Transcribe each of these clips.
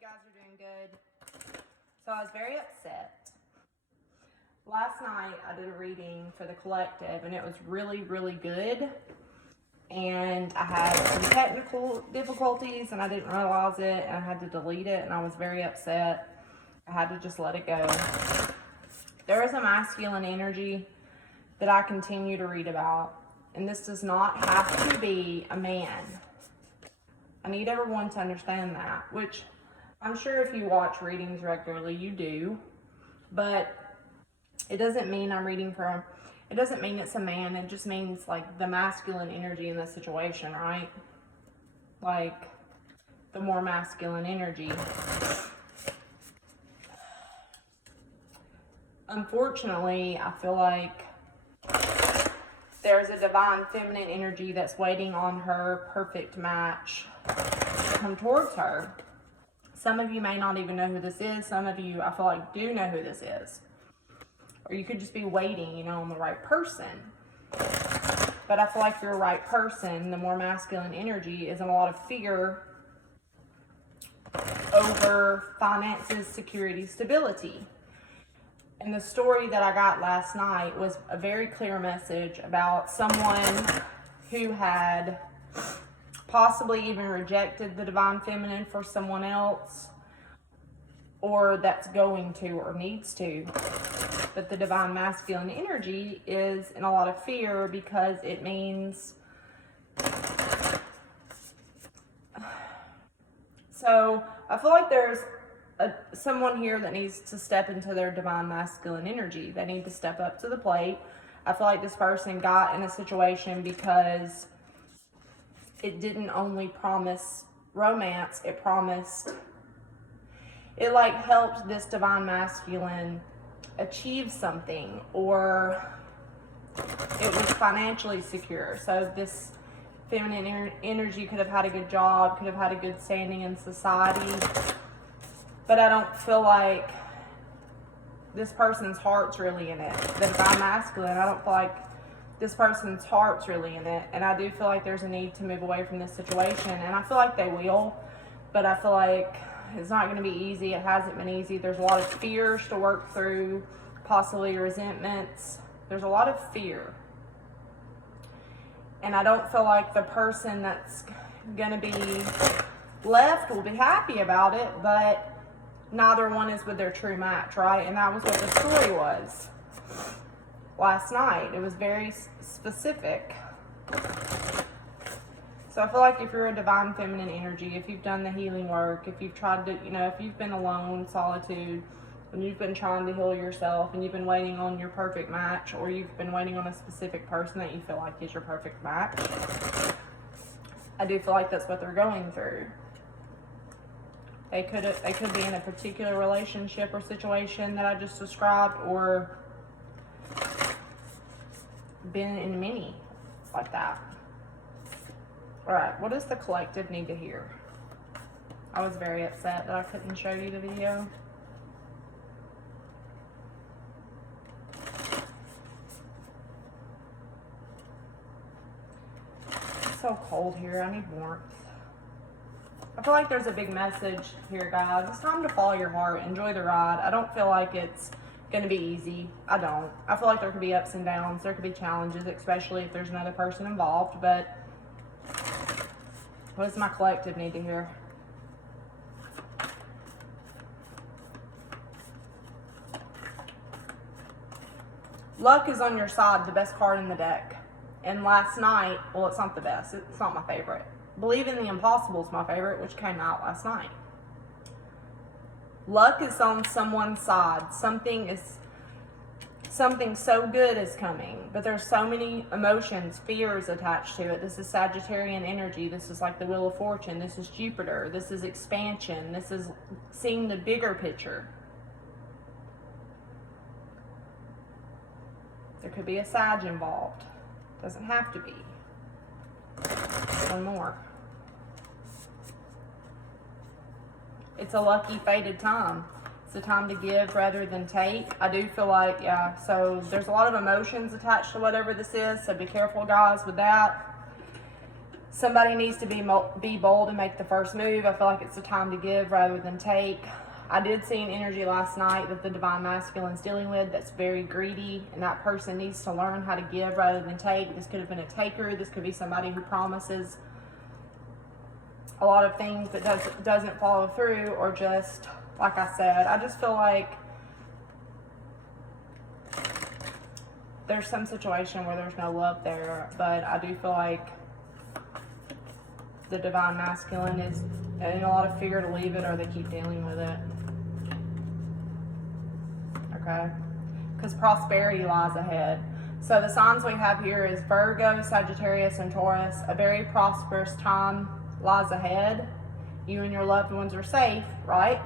you guys are doing good. So I was very upset. Last night I did a reading for the collective and it was really, really good. And I had some technical difficulties and I didn't realize it and I had to delete it and I was very upset. I had to just let it go. There is a masculine energy that I continue to read about, and this does not have to be a man. I need everyone to understand that, which I'm sure if you watch readings regularly, you do, but it doesn't mean I'm reading for, it doesn't mean it's a man. It just means like the masculine energy in the situation, right? Like the more masculine energy. Unfortunately, I feel like there's a divine feminine energy that's waiting on her perfect match to come towards her. Some of you may not even know who this is. Some of you, I feel like, do know who this is. Or you could just be waiting, on the right person. But I feel like you're a right person. The more masculine energy is in a lot of fear over finances, security, stability. And the story that I got last night was a very clear message about someone who had possibly even rejected the divine feminine for someone else, or that's going to or needs to. But the divine masculine energy is in a lot of fear because it means, so I feel like there's someone here that needs to step into their divine masculine energy. They need to step up to the plate. I feel like this person got in a situation because it didn't only promise romance, it like helped this divine masculine achieve something, or it was financially secure. So this feminine energy could have had a good job, could have had a good standing in society. But I don't feel like this person's heart's really in it. The divine masculine, I don't feel like this person's heart's really in it. And I do feel like there's a need to move away from this situation. And I feel like they will. But I feel like it's not going to be easy. It hasn't been easy. There's a lot of fears to work through, possibly resentments. There's a lot of fear. And I don't feel like the person that's going to be left will be happy about it, but neither one is with their true match, right? And that was what the story was last night. It was very specific. So I feel like if you're a divine feminine energy, if you've done the healing work, if you've tried to, if you've been alone, solitude, and you've been trying to heal yourself and you've been waiting on your perfect match, or you've been waiting on a specific person that you feel like is your perfect match, I do feel like that's what they're going through. They could be in a particular relationship or situation that I just described, or been in many like that. All right, what does the collective need to hear? I was very upset that I couldn't show you the video. It's so cold here. I need warmth. I feel like there's a big message here, guys. It's time to follow your heart. Enjoy the ride. I don't feel like it's going to be easy. I don't. I feel like there could be ups and downs. There could be challenges, especially if there's another person involved. But what does my collective need to hear? Luck is on your side, the best card in the deck. And last night, well, it's not the best. It's not my favorite. Believe in the Impossible is my favorite, which came out last night. Luck is on someone's side. Something so good is coming, but there's so many emotions, fears attached to it. This is Sagittarian energy. This is like the Wheel of Fortune. This is Jupiter. This is expansion. This is seeing the bigger picture. There could be a Sag involved. Doesn't have to be. One more. It's a lucky, fated time. It's a time to give rather than take. I do feel like, yeah, so there's a lot of emotions attached to whatever this is, so be careful, guys, with that. Somebody needs to be bold and make the first move. I feel like it's the time to give rather than take. I did see an energy last night that the divine masculine is dealing with that's very greedy, and that person needs to learn how to give rather than take. This could have been a taker. This could be somebody who promises a lot of things that doesn't follow through, or just, like I said, I just feel like there's some situation where there's no love there, but I do feel like the divine masculine is in a lot of fear to leave it, or they keep dealing with it. Okay? Because prosperity lies ahead. So the signs we have here is Virgo, Sagittarius, and Taurus. A very prosperous time lies ahead. You and your loved ones are safe, right?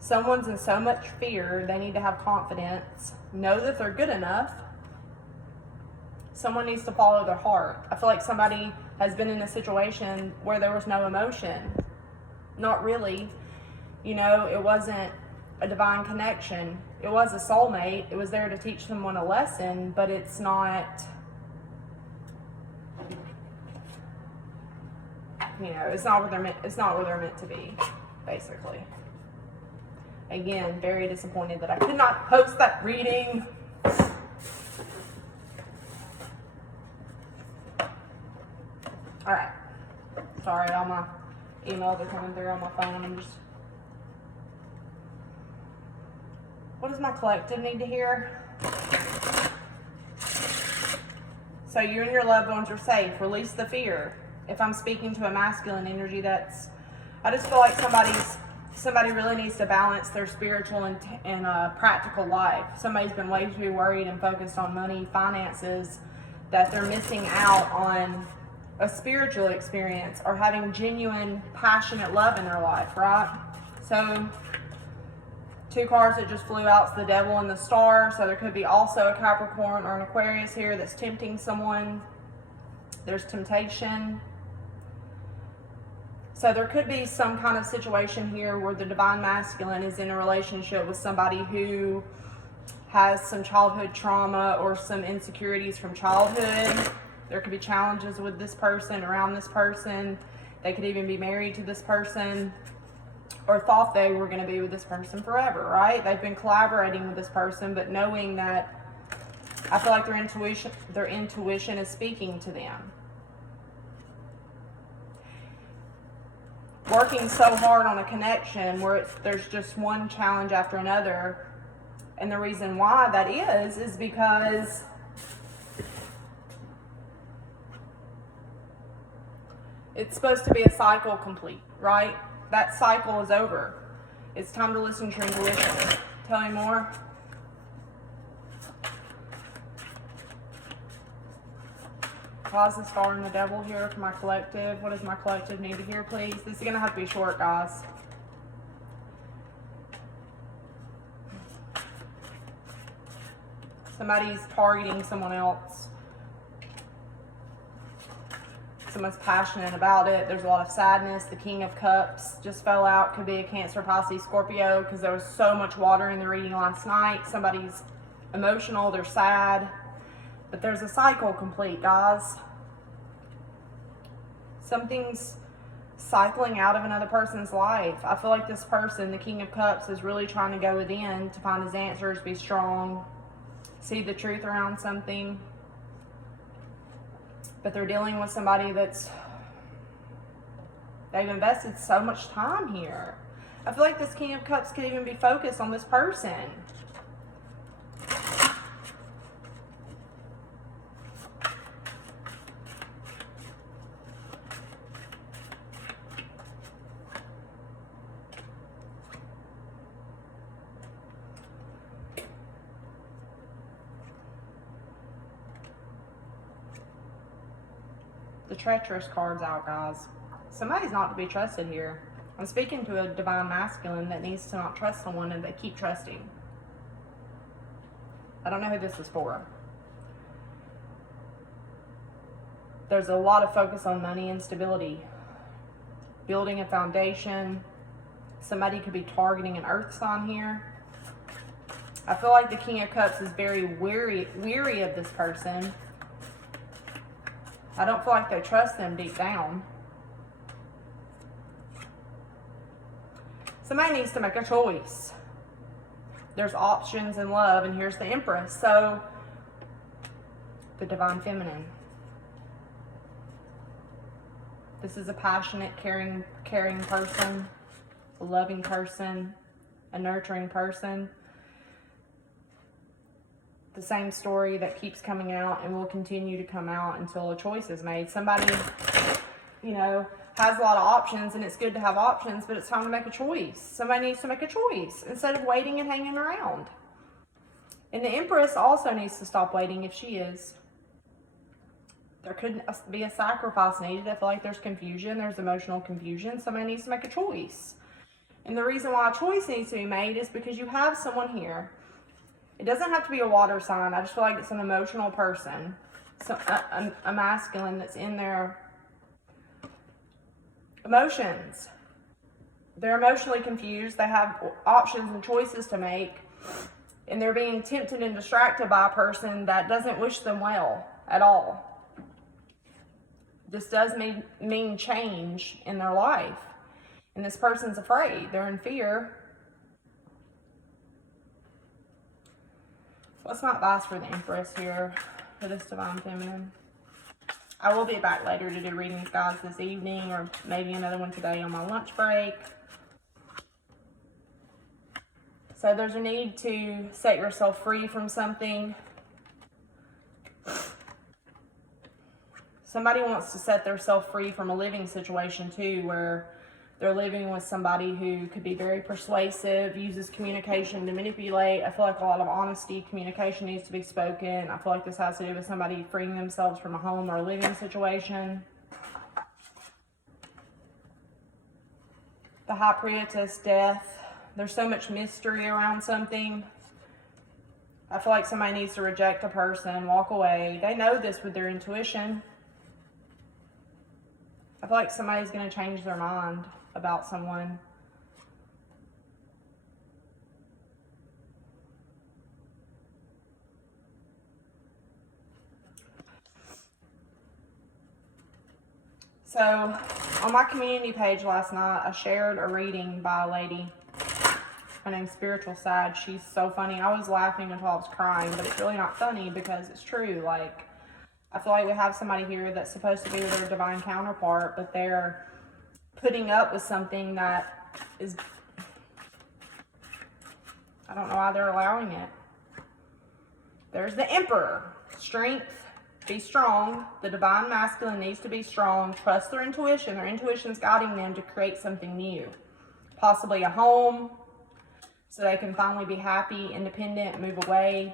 Someone's in so much fear, they need to have confidence, know that they're good enough. Someone needs to follow their heart. I feel like somebody has been in a situation where there was no emotion. Not really. You know, it wasn't a divine connection. It was a soulmate. It was there to teach someone a lesson, but it's not, you know, it's not where they're meant to be, basically. Again, very disappointed that I could not post that reading. All right. Sorry, all my emails are coming through on my phone. What does my collective need to hear? So you and your loved ones are safe. Release the fear. If I'm speaking to a masculine energy, I just feel like somebody really needs to balance their spiritual and practical life. Somebody's been way too worried and focused on money, finances, that they're missing out on a spiritual experience or having genuine, passionate love in their life, right? So, two cards that just flew out is the Devil and the Star. So there could be also a Capricorn or an Aquarius here that's tempting someone. There's temptation. So there could be some kind of situation here where the divine masculine is in a relationship with somebody who has some childhood trauma or some insecurities from childhood. There could be challenges with this person, around this person. They could even be married to this person or thought they were going to be with this person forever, right? They've been collaborating with this person, but knowing that, I feel like their intuition is speaking to them. Working so hard on a connection where there's just one challenge after another. And the reason why that is because it's supposed to be a cycle complete, right? That cycle is over. It's time to listen to your intuition. Tell me more. Why is the Star and the Devil here for my collective? What does my collective need to hear, please? This is going to have to be short, guys. Somebody's targeting someone else. Someone's passionate about it. There's a lot of sadness. The King of Cups just fell out. Could be a Cancer, Pisces, Scorpio, because there was so much water in the reading last night. Somebody's emotional. They're sad. But there's a cycle complete, guys. Something's cycling out of another person's life. I feel like this person, the King of Cups, is really trying to go within to find his answers, be strong, see the truth around something. But they're dealing with somebody they've invested so much time here. I feel like this King of Cups could even be focused on this person. The treacherous card's out, guys. Somebody's not to be trusted here. I'm speaking to a divine masculine that needs to not trust someone and they keep trusting. I don't know who this is for. There's a lot of focus on money and stability. Building a foundation. Somebody could be targeting an earth sign here. I feel like the King of Cups is very weary of this person. I don't feel like they trust them deep down. Somebody needs to make a choice. There's options in love, and here's the Empress. So, the Divine Feminine. This is a passionate, caring person, a loving person, a nurturing person. The same story that keeps coming out and will continue to come out until a choice is made. Somebody, you know, has a lot of options, and it's good to have options, but it's time to make a choice. Somebody needs to make a choice instead of waiting and hanging around. And the Empress also needs to stop waiting if she is. There could be a sacrifice needed. I feel like there's confusion. There's emotional confusion. Somebody needs to make a choice. And the reason why a choice needs to be made is because you have someone here. It doesn't have to be a water sign. I just feel like it's an emotional person. So a masculine that's in their emotions. They're emotionally confused. They have options and choices to make. And they're being tempted and distracted by a person that doesn't wish them well at all. This does mean change in their life. And this person's afraid. They're in fear. What's my advice for the Empress here for this Divine Feminine? I will be back later to do readings, guys, this evening, or maybe another one today on my lunch break. So there's a need to set yourself free from something. Somebody wants to set themselves free from a living situation too, where they're living with somebody who could be very persuasive, uses communication to manipulate. I feel like a lot of honesty, communication needs to be spoken. I feel like this has to do with somebody freeing themselves from a home or a living situation. The High Priestess, death. There's so much mystery around something. I feel like somebody needs to reject a person, walk away. They know this with their intuition. I feel like somebody's going to change their mind about someone. So, on my community page last night, I shared a reading by a lady. Her name's Spiritual Side. She's so funny. I was laughing until I was crying, but it's really not funny because it's true. Like, I feel like we have somebody here that's supposed to be with their divine counterpart, but they're putting up with something that is, I don't know why they're allowing it. There's the Emperor. Strength. Be strong. The divine masculine needs to be strong. Trust their intuition. Their intuition's guiding them to create something new. Possibly a home, so they can finally be happy, independent, move away.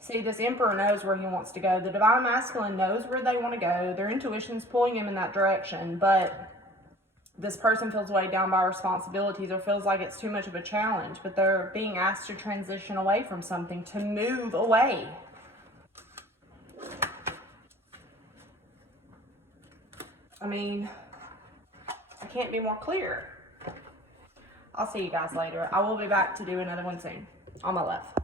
See, this Emperor knows where he wants to go. The divine masculine knows where they want to go. Their intuition's pulling him in that direction, but this person feels weighed down by responsibilities or feels like it's too much of a challenge, but they're being asked to transition away from something, to move away. I mean, I can't be more clear. I'll see you guys later. I will be back to do another one soon. On my left.